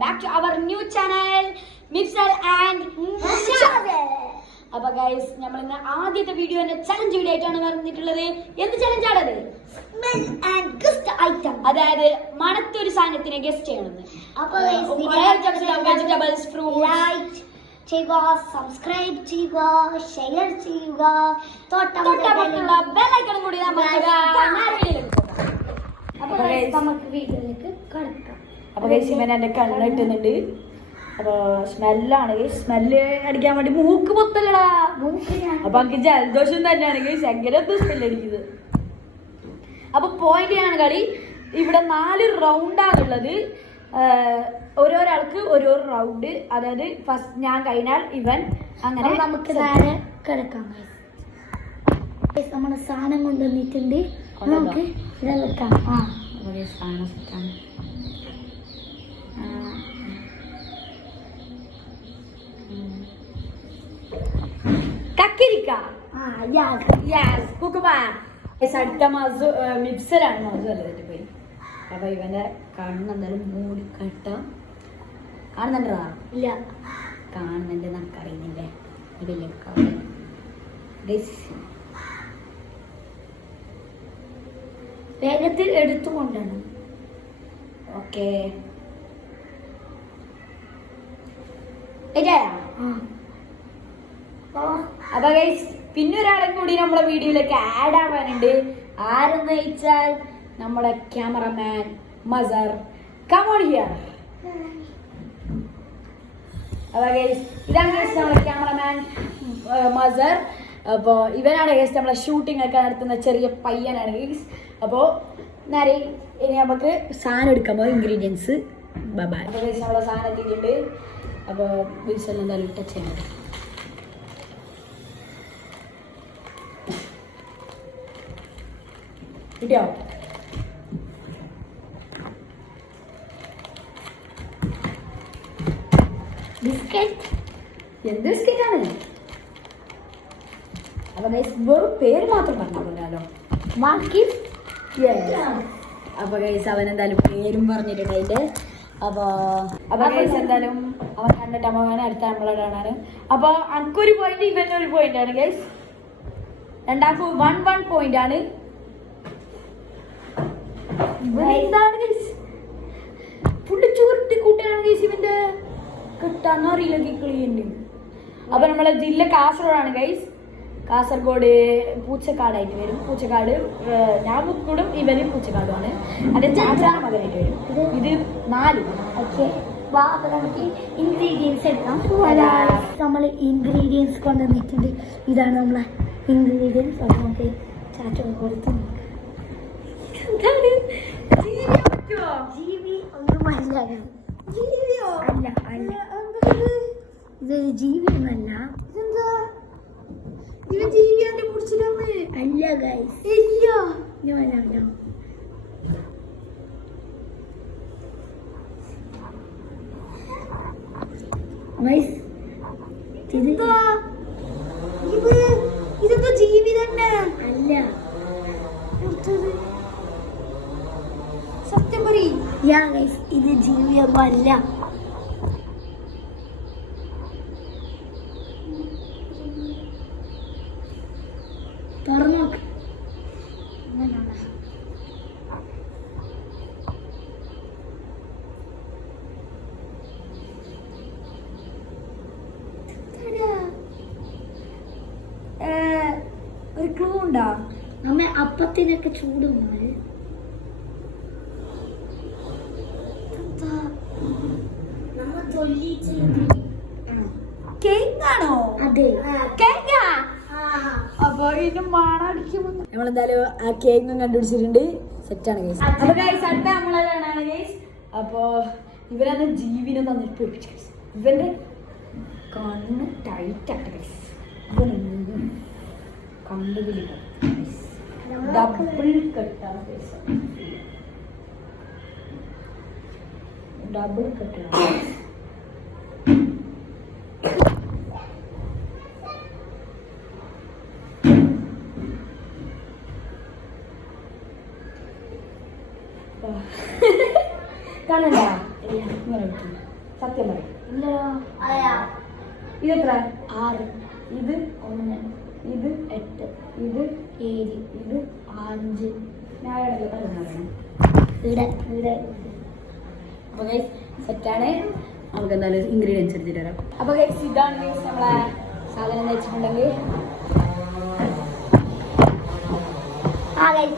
back to our new channel, Mipsal and Shave. അപ്പൊ guys നമ്മൾ ഇന്ന് ആദ്യത്തെ വീഡിയോന്റെ ചലഞ്ച് വീഡിയോ ആയിട്ടാണ് പറഞ്ഞിട്ടുള്ളത്. എന്ത് ചലഞ്ച് ആണത്? Smell and guess the item. അതായത് മണത്തൊരു സാധനത്തിനെ ഗസ്റ്റ് ചെയ്യണമെന്ന്. അപ്പൊ വെജിറ്റബിൾസ്, ഫ്രൂട്ട്സ് ലൈക്ക് ചെയ്യുക, സബ്സ്ക്രൈബ് ചെയ്യുക, ഷെയർ ചെയ്യുക, തൊട്ടപ്പുറത്തുള്ള ബെൽ ഐക്കണും കൂടി നമുക്ക് വീഡിയോയിലേക്ക് കടക്കാം. അപ്പൊ ഗൈസ് ഇവൻ എന്റെ കണ്ണിട്ടുന്നുണ്ട്. അപ്പൊ സ്മെല്ലാണ്, സ്മെല്ല് അടിക്കാൻ വേണ്ടി മൂക്ക് പൊത്തല്ലടാ. അപ്പൊ എനിക്ക് ജലദോഷം തന്നെയാണ് ഗൈസ്, എങ്ങനെയൊന്നും സ്മെല്ല് അടിക്കുന്നത്. അപ്പൊ പോയിന്റ് ആണ് കളി. ഇവിടെ 4 റൗണ്ടാണുള്ളത്. ഓരോരാൾക്ക് ഓരോ റൗണ്ട്. അതായത് ഫസ്റ്റ് ഞാൻ കഴിഞ്ഞാൽ ഇവൻ, അങ്ങനെ നമുക്ക് നേരെ കിടക്കാം. നമ്മുടെ സാധനം കൊണ്ടുവന്നിട്ടുണ്ട്, നമുക്ക് വെക്കാം. സാധനം സെറ്റാണ്. കക്കിരിക്ക, അടുത്ത മിക്സറാണ്. മാസം പോയി. അപ്പൊ ഇവന്റെ കണ്ണെന്തായാലും മൂടി കെട്ടാം. കാണുന്നുണ്ടാ? ഇല്ല, കാണുന്നുണ്ട്, നമുക്കറിയുന്നില്ലേ. വേഗത്തിൽ എടുത്തുകൊണ്ടാണ്. ഓക്കെ, അപ്പൊ ഗൈസ് പിന്നെ ഒരാളെ കൂടി നമ്മുടെ വീഡിയോയിലേക്ക് ആഡ് ആവാനുണ്ട്. ആരെന്ന് വെച്ചാൽ നമ്മുടെ cameraman Mazar. Come on here. അപ്പൊ ഗൈസ് ഇതാണ് ഗൈസ് നമ്മുടെ ക്യാമറമാൻ മസർ. അപ്പോൾ ഇവനാണ് ഗൈസ് നമ്മളെ ഷൂട്ടിംഗ് ഒക്കെ നടത്തുന്ന ചെറിയ പയ്യനാണ് ഗൈസ്. അപ്പോൾ നേരെ ഇനി നമുക്ക് സാധനം എടുക്കാൻ പോകും, ഇൻഗ്രീഡിയൻസ്. ബൈ. അപ്പോൾ ഗൈസ് നമ്മളെ സാധനം എത്തിയിട്ടുണ്ട്. അപ്പോൾ ബിൽസെല്ലാം എന്തായാലും ടച്ച് ചെയ്യണം. കിട്ടിയോ? ബിസ്ക്കറ്റ്. എന്ത് ബിസ്ക്കറ്റാണ്? അപ്പൊ ഗൈസ് വെറും പേര് മാത്രം പറഞ്ഞാലോ. ബാക്കി അപ്പൊ ഗൈസ് അവൻ എന്തായാലും പേരും പറഞ്ഞിട്ടുണ്ട് അതിന്റെ. അപ്പൊ ഗൈസ് എന്തായാലും അവൻ കണ്ടിട്ട് അവൻ അടുത്ത നമ്മളോട് കാണാന്. അപ്പൊ അനക്കൊരു പോയിന്റ്, ഇവനൊരു പോയിന്റ് ആണ് ഗൈസ്. രണ്ടാൾക്ക് 1 പോയിന്റ് ആണ്. ഫുള്ള് ചുരുട്ടി കൂട്ടിയാണ് ഗൈസ്. ഇവന്റെ കിട്ടാന്നോ അറിയില്ല, കിളിയുണ്ട്. അപ്പൊ നമ്മളെ ജില്ല കാസർഗോഡാണ് ഗൈസ്. കാസർഗോഡ് പൂച്ചക്കാടായിട്ട് വരും. പൂച്ചക്കാട് ഞാൻ മുക്കൂടും, ഇവരും പൂച്ചക്കാടുമാണ്. അതിന്റെ ചാച്ചാന മകനായിട്ട് വരും. ഇത് 4. ഓക്കെ, അപ്പൊ നമുക്ക് ഇൻഗ്രീഡിയൻസ് എടുക്കാം. നമ്മൾ ഇൻഗ്രീഡിയൻസ് കൊണ്ടുവന്നിട്ടുണ്ട്. ഇതാണ് നമ്മളെ ഇൻഗ്രീഡിയൻസ്. അത് നമുക്ക് ചാച്ച കൊടുത്ത് ജീവി ഒന്നുമല്ല. അല്ല അല്ല, ഇത് ജീവിയൊന്നല്ല. അല്ല ഗൈസ്, ഇതെന്താ ജീവി തന്നെ അല്ല. സത്യം പറയും. ഇത് ജീവിയൊന്നും അല്ല. തുറന്നു നോക്ക്. ഒരു ക്ലൂ ഉണ്ടോ? നമ്മ അപ്പത്തിനൊക്കെ ചൂടുന്നത് കേക്കാണോ? അതെ, കേക്കാ. അപ്പൊ ഇത് മാണടിക്കുമ്പോ നമ്മളെന്തായാലും ആ കേക്കും കണ്ടുപിടിച്ചിട്ടുണ്ട്. സെറ്റാണ് ഗൈസ്. അപ്പൊ ഗൈസ് അടുത്ത നമ്മളാണ് ഗൈസ്. അപ്പൊ ഇവരന്ന് ജീവിനെ തന്നിട്ട് പൊടിപ്പിച്ചു ഗൈസ്. ഇവന്റെ കണ്ണ് ടൈറ്റ് ആട്ടെ ഗൈസ്. കണ്ടുപിടി ഡബിൾ കെട്ടാണ് ഗൈസ്. ഡബിൾ കെട്ടാണ്. കാണണ്ട. സത്യം പറയും. ഇല്ലല്ലോ. അതെയാ. ഇത് എത്ര? 6. ഇത് 1. ഇത് 8. ഇത് 7. ഇത് 5. ഞായറല്ലേ പറഞ്ഞാൽ. ഇവിടെ അപ്പോൾ ഗൈസ് സെറ്റാണ്. നമുക്ക് എന്തായാലും ഇൻഗ്രീഡിയൻസ് എടുത്തിട്ട് വരാം. അപ്പോൾ ഗൈസ് ഇതാണ് ഗൈസ് നമ്മളെ സാധനം എന്ന് വെച്ചിട്ടുണ്ടെങ്കിൽ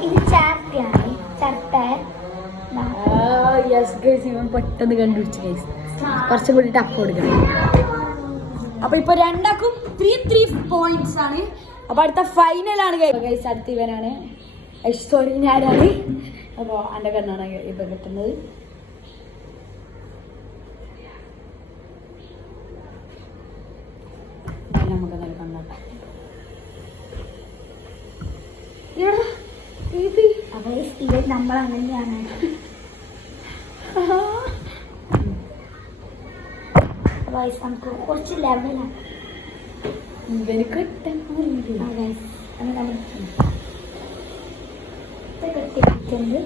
ഇത് ചാർട്ടയാണ്. ചർട്ട. യെസ് ഗൈസ് ഇവൻ പെട്ടെന്ന് കണ്ടുപിടിച്ചു ഗൈസ്. കുറച്ചും കൂടി ടഫ് കൊടുക്കണം. അപ്പോൾ ഇപ്പോൾ രണ്ടാക്കും 3 പോയിന്റ്സ് ആണ്. അപ്പോൾ അടുത്ത ഫൈനലാണ് ഗൈസ്. അടുത്ത ഇവനാണ്. സോറി ഞാനാണ്. അപ്പോൾ എൻ്റെ കണ്ണാണ് ഇപ്പം കിട്ടുന്നത്. നമുക്ക് നല്ല കണ്ണാട്ടം. അപ്പോൾ ഇവൻ നമ്മളങ്ങനെയാണ്. നമുക്ക് കുറച്ച് ലെവലാണ് ഇവന് കിട്ടാൻ കെട്ടിട്ടുണ്ട്.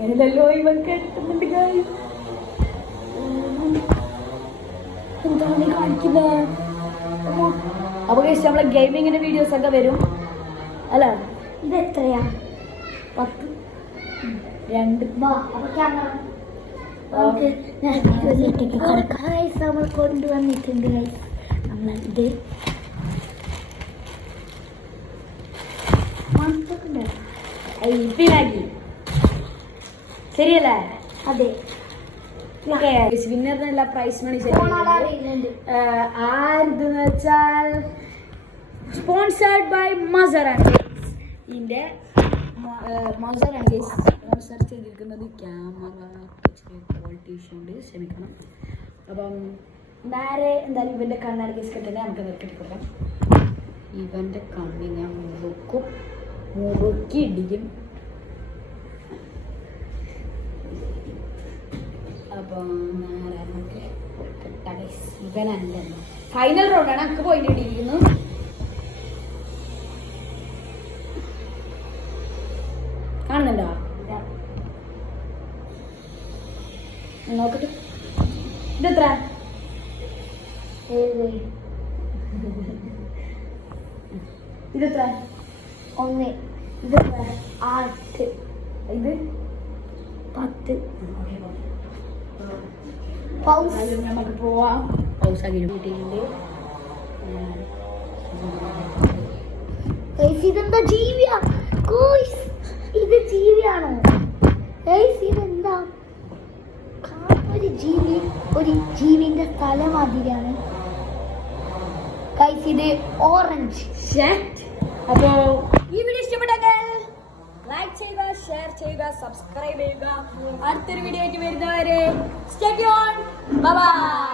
അങ്ങനെയല്ലോ ഇവൻ കെട്ടുന്നുണ്ട് ഗൈസ്. എന്താണ് കാണിക്കുന്നത്? അപ്പോൾ ഗൈസ് നമ്മളെ ഗെയിമിങ്ങിന്റെ വീഡിയോസ് ഒക്കെ വരും അല്ല. ഇത് എത്രയാ? 10. 2. നമ്മൾ കൊണ്ടുവന്നിട്ടുണ്ട് ഗൈസ്. നമ്മളിത് മാഗി ശരിയല്ലേ? അതെ. വിന്നറിനുള്ള പ്രൈസ് മണി അറിയുന്നുണ്ട്. ആരെന്ന് വെച്ചാൽ സ്പോൺസേർഡ് ബൈ മസറാണ്. ഇതിന്റെ മസറാണ് സ്പോൺസർ ചെയ്തിരിക്കുന്നത്. ക്യാമറ ക്വാളിറ്റി ഇഷ്യൂ ഉണ്ട്, ക്ഷമിക്കണം. അപ്പം നേരെ എന്തായാലും ഇവന്റെ കണ്ണാടി കേസ് കെട്ടന്നെ നമുക്ക് നിർത്തി കൊടുക്കാം. ഇവന്റെ കണ്ണി ഞാൻ മുറുക്കി ഇടിക്കും. അപ്പം നേരെ നമുക്ക് കെട്ടാം. ഇവനല്ല ഫൈനൽ റൗണ്ടാണ്. നമുക്ക് പോയിട്ട് ഇടിക്കുന്നു. കാണുന്നുണ്ടോ? നോക്കട്ടെ. ഇതെത്ര? 7. ഇതെത്ര? 1. ഇതെത്ര? 8. ഇത് 10. നമുക്ക് പോവാം. പൗസാക്കി വീട്ടിലുണ്ട്. ഇതെന്താ ജീവിയാ? ഇത് ജീവിയാണോ? ഇതെന്താ? ഒരു ജീവിന്റെ തല മാതിരിയാണ്. ഇത് ഓറഞ്ച്. അപ്പോ ഈ വീഡിയോ ഇഷ്ടപ്പെട്ടെങ്കിൽ ലൈക്ക് ചെയ്യുക, ഷെയർ ചെയ്യുക, സബ്സ്ക്രൈബ് ചെയ്യുക. അടുത്തൊരു വീഡിയോ ആയിട്ട് വരുന്നവരെ സ്റ്റേ ട്യൂൺ. Bye bye.